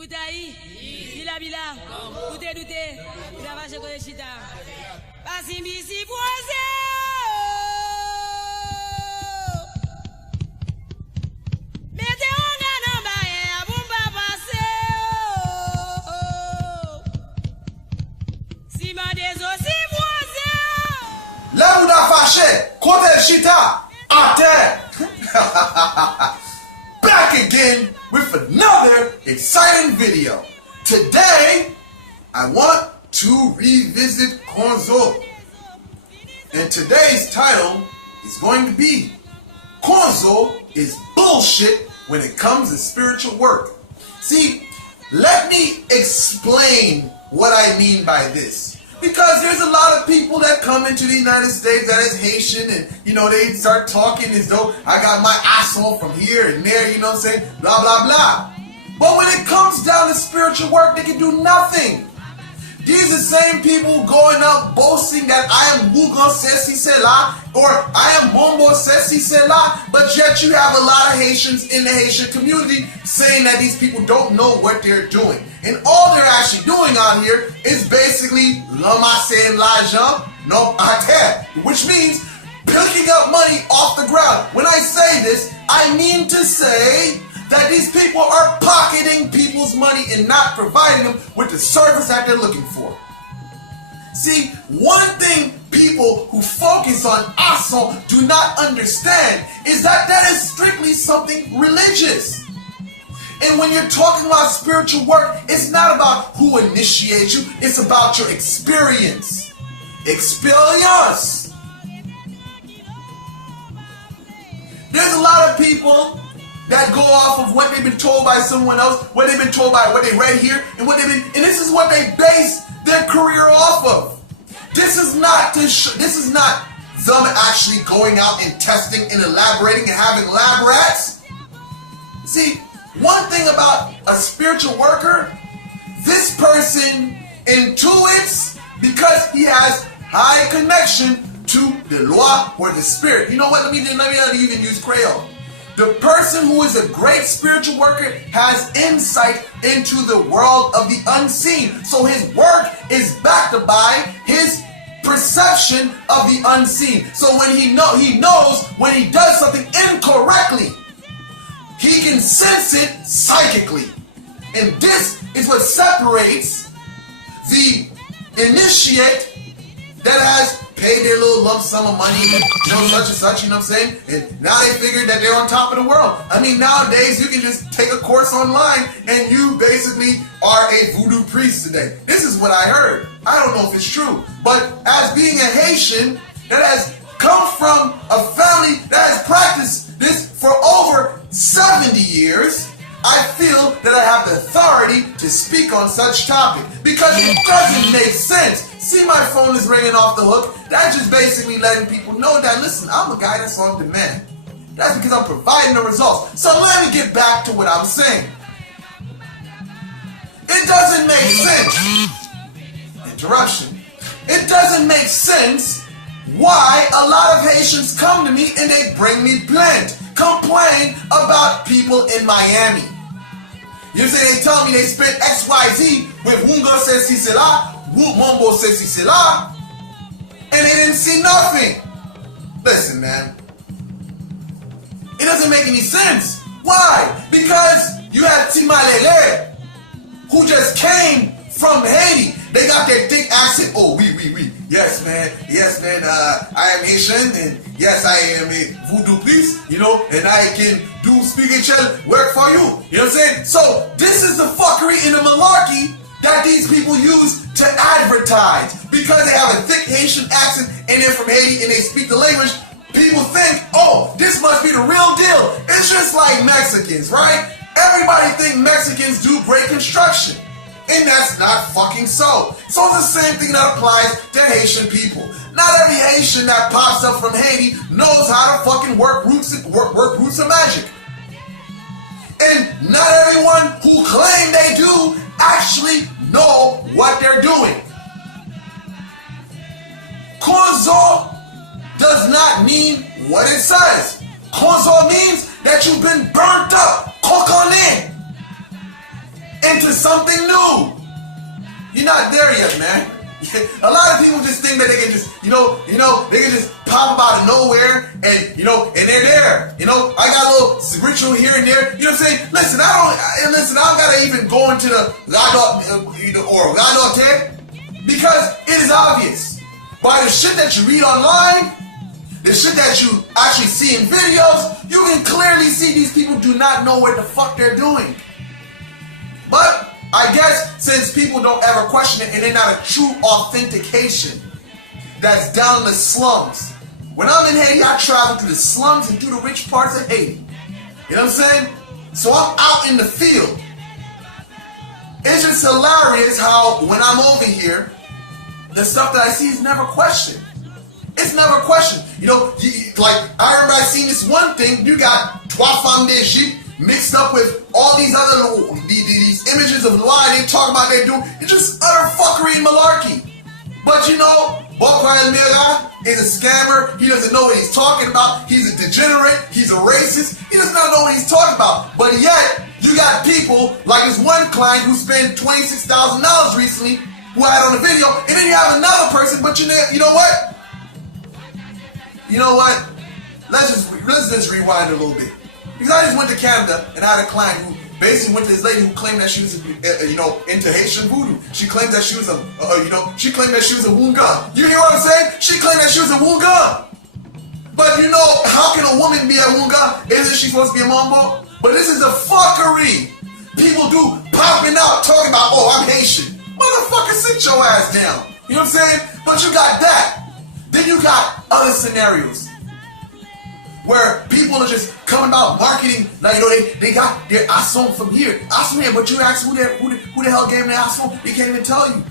Koutaï, Bila Bila, Douté Douté, Gravage Kodeshita. Pasimbi Boise. Mettez on en bas, Bumba Passe. Sima des aussi Boise. Là où on a fâché, Kodeshita, à terre. Back again with another exciting video. Today, I want to revisit Konzo. And today's title is going to be Konzo is bullshit when it comes to spiritual work. See, let me explain what I mean by this. Because there's a lot of people that come into the United States that is Haitian and, they start talking as though I got my ass on from here and there, what I'm saying? Blah, blah, blah. But when it comes down to spiritual work, they can do nothing. These are the same people going out boasting that I am Wugan Sesi Sela or I am Mombo Sesi Sela, but yet you have a lot of Haitians in the Haitian community saying that these people don't know what they're doing. And all they're actually doing out here is basically ramasser l'argent, non à terre, which means picking up money off the ground. When I say this, I mean to say that these people are pocketing people's money and not providing them with the service that they're looking for. See, one thing people who focus on arson do not understand is that that is strictly something religious. And when you're talking about spiritual work, it's not about who initiates you, it's about your experience. Experience. There's a lot of people that go off of what they've been told by someone else, what they've been told by what they read here, and and this is what they base their career off of. This is not them actually going out and testing and elaborating and having lab rats. See, one thing about a spiritual worker, this person intuits because he has high connection to the law or the spirit. You know what? Let me not even use Creole. The person who is a great spiritual worker has insight into the world of the unseen. So his work is backed by his perception of the unseen. So when he knows when he does something incorrectly, he can sense it psychically. And this is what separates the initiate that has paid their little lump sum of money, such and such, you know what I'm saying? And now they figured that they're on top of the world. I mean, nowadays you can just take a course online and you basically are a voodoo priest today. This is what I heard. I don't know if it's true. But as being a Haitian that has come from a family that has practiced this for over 70 years, I feel that I have the authority to speak on such topic because it doesn't make sense. See, my phone is ringing off the hook. That's just basically letting people know that, listen, I'm a guy that's on demand. That's because I'm providing the results. So let me get back to what I'm saying. It doesn't make sense. Interruption. It doesn't make sense why a lot of Haitians come to me and they bring me plaint, complain about people in Miami. You say they tell me they spent XYZ with Wunga Sesi Sela, Mombo Sesi Sela, and they didn't see nothing. Listen, man. It doesn't make any sense. Why? Because you had Timalele, who just came from Haiti. They got their thick accent. Oh, oui. Yes, man. I am Haitian, and yes, I am a voodoo priest, and I can do spiritual work for you. You know what I'm saying? So, this is the fuckery in the malarkey that these people use to advertise. Because they have a thick Haitian accent, and they're from Haiti, and they speak the language, people think, oh, this must be the real deal. It's just like Mexicans, right? Everybody think Mexicans do great construction. And that's not fucking so. So it's the same thing that applies to Haitian people. Not every Haitian that pops up from Haiti knows how to fucking work roots of magic. And not everyone who claim they do actually know what they're doing. Konzo does not mean what it says. Konzo means that you've been burnt up, kokone. And to to something new. You're not there yet, man. A lot of people just think that they can just, they can just pop up out of nowhere and, and they're there. I got a little ritual here and there. You know what I'm saying? Listen, I don't gotta even go into the Ladote because it is obvious. By the shit that you read online, the shit that you actually see in videos, you can clearly see these people do not know what the fuck they're doing. But I guess since people don't ever question it and they're not a true authentication that's down in the slums. When I'm in Haiti, I travel to the slums and through the rich parts of Haiti. You know what I'm saying? So I'm out in the field. It's just hilarious how when I'm over here, the stuff that I see is never questioned. It's never questioned. Like I remember I seen this one thing, you got trois femmes de shit mixed up with all these other these images of lie they talk about they do. It's just utter fuckery and malarkey. But LeonardElmera is a scammer. He doesn't know what he's talking about. He's a degenerate. He's a racist. He does not know what he's talking about. But yet, you got people like this one client who spent $26,000 recently who I had on the video, and then you have another person, but you know what? You know what? Let's just rewind a little bit. Because I just went to Canada and I had a client who basically went to this lady who claimed that she was, into Haitian voodoo. She claimed that she was she claimed that she was a Wunga. You hear what I'm saying? She claimed that she was a Wunga. But how can a woman be a Wunga? Isn't she supposed to be a Mambo? But this is the fuckery people do popping out talking about, I'm Haitian. Motherfucker, sit your ass down. You know what I'm saying? But you got that. Then you got other scenarios where people are just coming about marketing, like they got their asson from here, but you ask who the hell gave them their asson, they can't even tell you.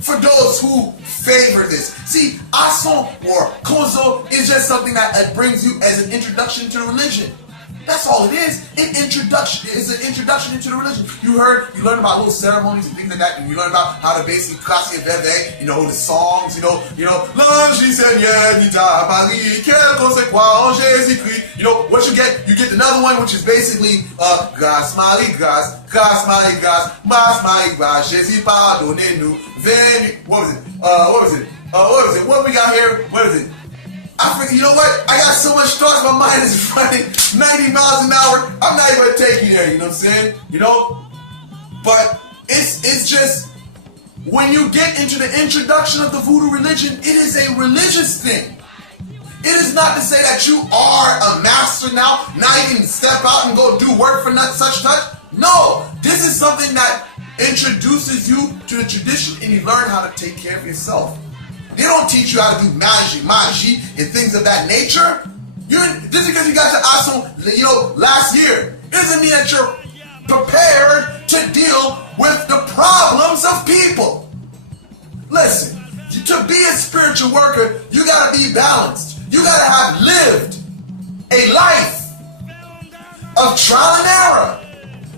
For those who favor this, see, asson or Konzo is just something that brings you as an introduction to the religion. That's all it is. An introduction. It's an introduction into the religion. You learn about little ceremonies and things like that, and you learn about how to basically casser bébé, the songs, l'ange Seigneur dit à Marie, quelle conséquence en Jésus-Christ. What you get another one, which is basically grâce Marie, grâce Marie, grâce, Marie, grâce, Jésus pardonnez-nous, venu. What was it? What we got here? What is it? I forget, you know what? I got so much thoughts, my mind is running 90 miles an hour. I'm not even gonna take you there, you know what I'm saying? But it's just when you get into the introduction of the voodoo religion, it is a religious thing. It is not to say that you are a master now you can step out and go do work for such. No, this is something that introduces you to the tradition and you learn how to take care of yourself. They don't teach you how to do magie, and things of that nature. Just because you got your asson, last year, doesn't mean that you're prepared to deal with the problems of people. Listen, to be a spiritual worker, you gotta be balanced. You gotta have lived a life of trial and error.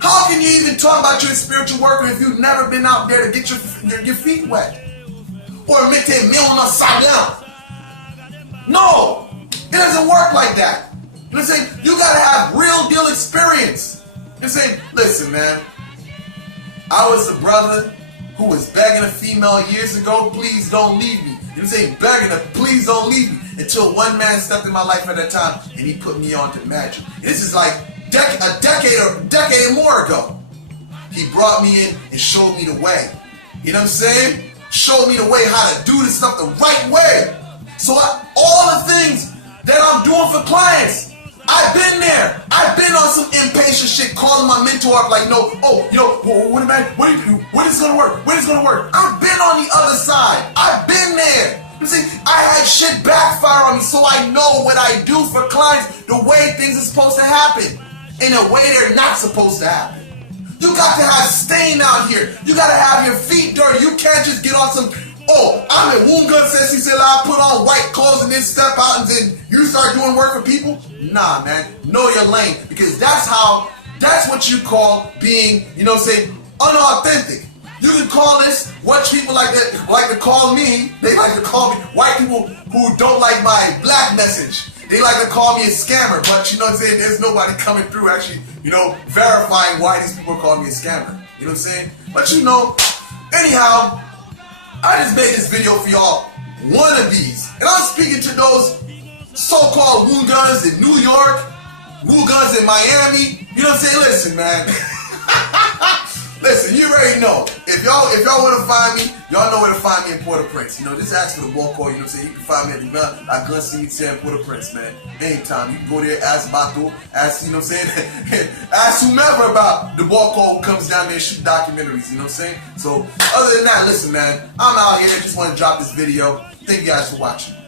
How can you even talk about you're a spiritual worker if you've never been out there to get your feet wet? Or mettez main en sablon. No, it doesn't work like that. You know what I'm saying? You gotta have real deal experience. You know what I'm saying? Listen, man. I was a brother who was begging a female years ago, please don't leave me. You know what I'm saying? Begging her, please don't leave me. Until one man stepped in my life at that time and he put me on to magic. This is like a decade or more ago. He brought me in and showed me the way. You know what I'm saying? Showed me the way how to do this stuff the right way. So all the things that I'm doing for clients, I've been there. I've been on some impatient shit, calling my mentor up like, what do you do? When is it gonna work? When is it gonna work? I've been on the other side. I've been there. You see, I had shit backfire on me, so I know what I do for clients, the way things are supposed to happen, in a way they're not supposed to happen. You got to have stain out here. You got to have your feet dirty. You can't just get on some, I'm a Wunga, says he said, I put on white clothes and then step out and then you start doing work for people. Nah, man. Know your lane. Because that's what you call being, unauthentic. You can call this what people like to call me. They like to call me white people who don't like my black message. They like to call me a scammer, but you know what I'm saying? There's nobody coming through actually you know, verifying why these people are calling me a scammer. You know what I'm saying? But you know, anyhow, I just made this video for y'all. One of these. And I'm speaking to those so-called woo guns in New York, woo guns in Miami. You know what I'm saying? Listen, man. Listen, you already know. If y'all want to find me, y'all know where to find me in Port-au-Prince. You know, just ask for the walk call. You know what I'm saying? You can find me at the Gun Cemetery in Port-au-Prince, man. Anytime. You can go there, ask Bato, ask, you know what I'm saying? Ask whomever about the walk call who comes down there and shoot documentaries. You know what I'm saying? So, other than that, listen, man. I'm out here. I just want to drop this video. Thank you guys for watching.